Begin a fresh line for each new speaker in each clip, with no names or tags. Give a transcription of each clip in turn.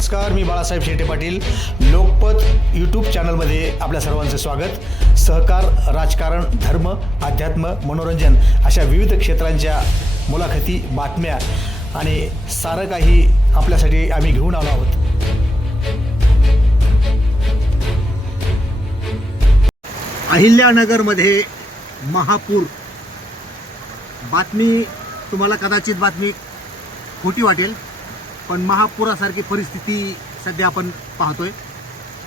नमस्कार मी बाळासाहेब शेटे पाटील. लोकपत यूट्यूब चॅनलमध्ये आपल्या सर्वांचं स्वागत. सहकार राजकारण धर्म अध्यात्म मनोरंजन अशा विविध क्षेत्रांच्या मुलाखती बातम्या आणि सारं काही आपल्यासाठी आम्ही घेऊन आलो आहोत. अहिल्यानगरमध्ये महापूर. बातमी तुम्हाला कदाचित बातमी खोटी वाटेल. पण महापुरासारखी परिस्थिती सध्या आपण पाहतोय.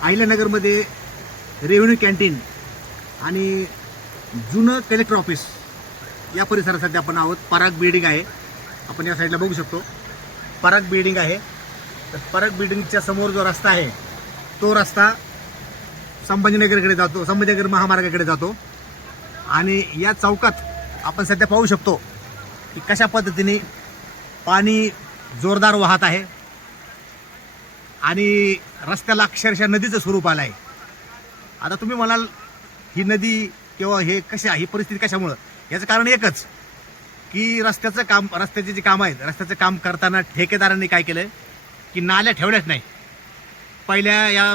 अहिल्यानगरमध्ये रेव्हेन्यू कॅन्टीन आणि जुनं कलेक्टर ऑफिस या परिसरात सध्या आपण आहोत. पराग बिल्डिंग आहे. आपण या साईडला बघू शकतो. पराग बिल्डिंग आहे. तर पराग बिल्डिंगच्या समोर जो रस्ता आहे तो रस्ता संभाजीनगरकडे जातो संभाजीनगर महामार्गाकडे जातो. आणि या चौकात आपण सध्या पाहू शकतो की कशा पद्धतीने पाणी जोरदार वाहत आहे. आणि रस्त्याला अक्षरशः नदीचं स्वरूप आलं आहे आता तुम्ही म्हणाल ही नदी किंवा हे कशा ही परिस्थिती कशामुळं? याचं कारण एकच की रस्त्याचं काम रस्त्याचे जे काम आहेत रस्त्याचं काम करताना ठेकेदारांनी काय केलं की नाल्या ठेवल्याच नाही. पहिल्या या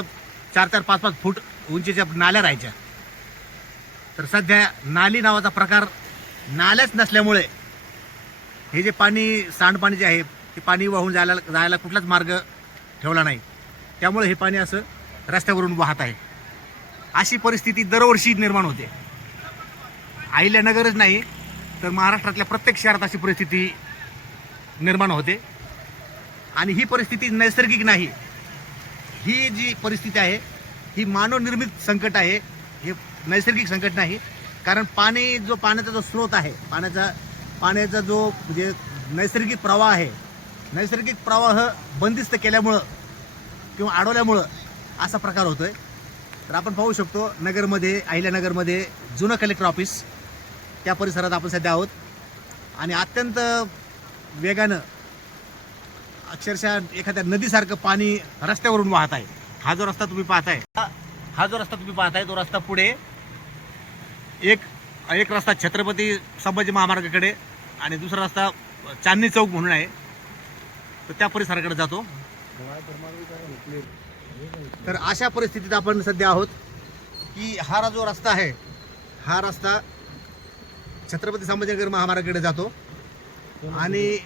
चार चार पाच पाच फूट उंचीच्या नाल्या राहायच्या. तर सध्या नाली नावाचा प्रकार नाल्याच नसल्यामुळे हे जे पाणी सांडपाणी जे आहे ते पाणी वाहून जायला जायला कुठलाच मार्ग ठेवला नाही. त्यामुळे हे पाणी असं रस्त्यावरून वाहत आहे. अशी परिस्थिती दरवर्षी निर्माण होते. अहिल्यानगरच नाही तर महाराष्ट्रातल्या प्रत्येक शहरात अशी परिस्थिती निर्माण होते. आणि ही परिस्थिती नैसर्गिक नाही. ही जी परिस्थिती आहे ही मानवनिर्मित संकट आहे. हे नैसर्गिक संकट नाही. कारण पाणी जो पाण्याचा जो स्रोत आहे पाण्याचा पाण्याचा जो म्हणजे नैसर्गिक प्रवाह आहे नैसर्गिक प्रवाह बंदिस्त केल्यामुळं किंवा अडवल्यामुळं असा प्रकार होतो आहे तर आपण पाहू शकतो नगरमध्ये अहिल्यानगरमध्ये जुनं कलेक्टर ऑफिस त्या परिसरात आपण सध्या आहोत. आणि अत्यंत वेगानं अक्षरशः एखाद्या नदीसारखं पाणी रस्त्यावरून वाहत आहे. हा जो रस्ता तुम्ही पाहताय हा- हा जो रस्ता तुम्ही पाहताय तो रस्ता पुढे एक एक रस्ता छत्रपती संभाजी महामार्गाकडे आणि दुसरा रस्ता चांदणी चौक म्हणून आहे. तर त्या परिसराकडे जातो. तर अशा परिस्थितीत आपण सध्या आहोत की हा जो रस्ता आहे हा रस्ता छत्रपती संभाजीनगर महामार्गाकडे जातो. आणि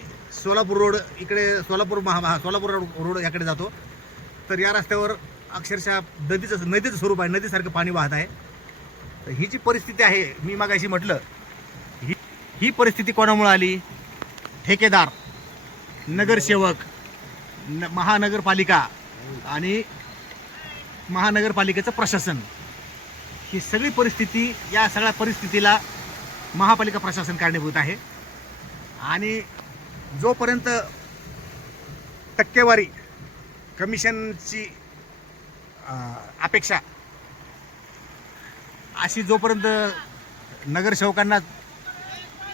सोलापूर रोड इकडे सोलापूर महा महा- सोलापूर रोड रोड याकडे जातो. तर या रस्त्यावर अक्षरशः नदीचं नदीचं स्वरूप आहे नदीसारखं पाणी वाहत आहे. तर ही जी परिस्थिती आहे मी मागाशी म्हटलं ही ही परिस्थिती कोणामुळे आली? ठेकेदार. नगरसेवक न महानगरपालिका आणि महानगरपालिकेचं प्रशासन. ही सगळी परिस्थिती या सगळ्या परिस्थितीला महापालिका प्रशासन कारणीभूत आहे. आणि जोपर्यंत टक्केवारी कमिशनची अपेक्षा अशी जोपर्यंत नगरसेवकांना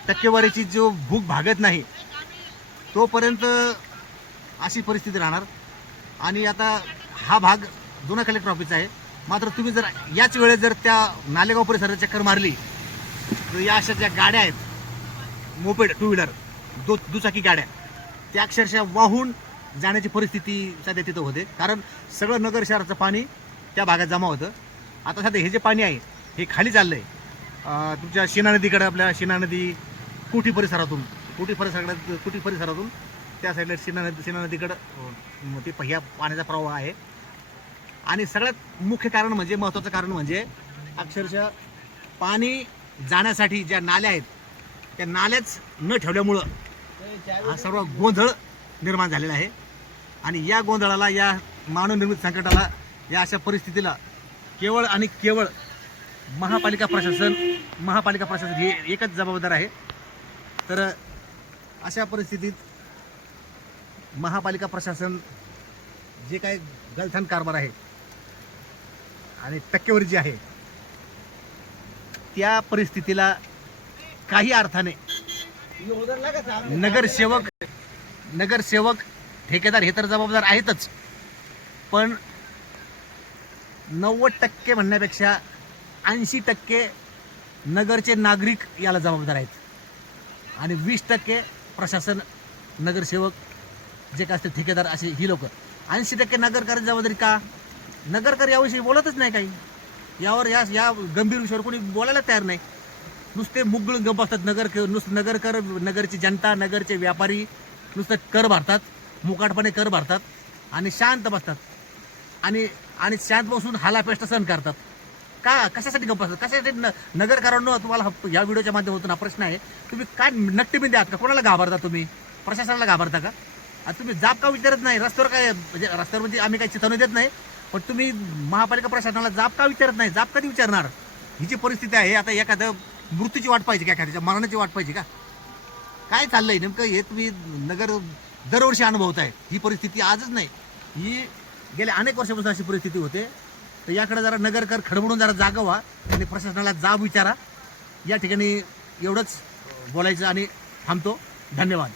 टक्केवारीची जो भूक भागत नाही तोपर्यंत अशी परिस्थिती राहणार. आणि आता हा भाग जुना कलेक्टर ऑफिसचा आहे. मात्र तुम्ही जर याच वेळेस जर त्या नालेगाव परिसरात चक्कर मारली तर या अशा ज्या गाड्या आहेत मोपेड टू व्हीलर दो दुचाकी गाड्या त्या अक्षरशः वाहून जाण्याची परिस्थिती सध्या तिथं होते. कारण सगळं नगर शहराचं पाणी त्या भागात जमा होतं. आता सध्या हे जे पाणी आहे हे खाली चाललं आहे तुमच्या शिना नदीकडे आपल्या शिना नदी कुठी परिसरातून कुठी परिसरात कुटी परिसरातून? त्या साईडला सिना नदी सिना नदीकडं. ते ह्या पाण्याचा प्रवाह आहे. आणि सगळ्यात मुख्य कारण म्हणजे महत्त्वाचं कारण म्हणजे अक्षरशः पाणी जाण्यासाठी ज्या नाल्या आहेत त्या नाल्याच न ठेवल्यामुळं हा सर्व गोंधळ निर्माण झालेला आहे. आणि या गोंधळाला या मानवनिर्मित संकटाला या अशा परिस्थितीला केवळ आणि केवळ महापालिका प्रशासन महापालिका प्रशासन हे एकच जबाबदार आहे. तर अशा परिस्थितीत महापालिका प्रशासन जे काय गलथान कारभार आहे आणि टक्केवारी जी आहे त्या परिस्थितीला काही अर्थाने नगरसेवक नगरसेवक ठेकेदार हे तर जबाबदार आहेतच. पण नव्वद टक्के म्हणण्यापेक्षा ऐंशी टक्के नगरचे नागरिक याला जबाबदार आहेत. आणि वीस टक्के प्रशासन नगरसेवक जे काय असते ठेकेदार असे ही लोक. ऐंशी टक्के नगरकर जबाबदारी का? नगरकर याविषयी बोलतच नाही काही. यावर या या गंभीर विषयावर कोणी बोलायला तयार नाही. नुसते मुगळून गप असतात नगर नुसतं नगरकर नगरची जनता नगरचे व्यापारी नुसतं कर भरतात मुकाटपणे कर भरतात आणि शांत बसतात. आणि आणि शांत बसून हालापेष्ट सहन करतात. का? कशासाठी गप्प कशासाठी न नगरकारांनो तुम्हाला या व्हिडिओच्या माध्यमातून हा प्रश्न आहे. तुम्ही काय नट्टीबिंदी आहात का? कोणाला घाबरता तुम्ही? प्रशासनाला घाबरता का? आता तुम्ही जाब का विचारत नाही? रस्त्यावर काय म्हणजे रस्त्यावर म्हणजे आम्ही काही चितवणी देत नाही पण तुम्ही महापालिका प्रशासनाला जाब का विचारत नाही? जाब कधी विचारणार? ही जी परिस्थिती आहे आता एखादं मृत्यूची वाट पाहिजे का? एखाद्याच्या मरणाची वाट पाहिजे का? काय चाललंय नेमकं? हे तुम्ही नगर दरवर्षी अनुभवताय. ही परिस्थिती आजच नाही. ही गेल्या अनेक वर्षापासून अशी परिस्थिती होते. तर याकडे जरा नगरकर खडबडून जरा जागा व्हा आणि प्रशासनाला जाब विचारा. या ठिकाणी एवढंच बोलायचं आणि थांबतो. धन्यवाद.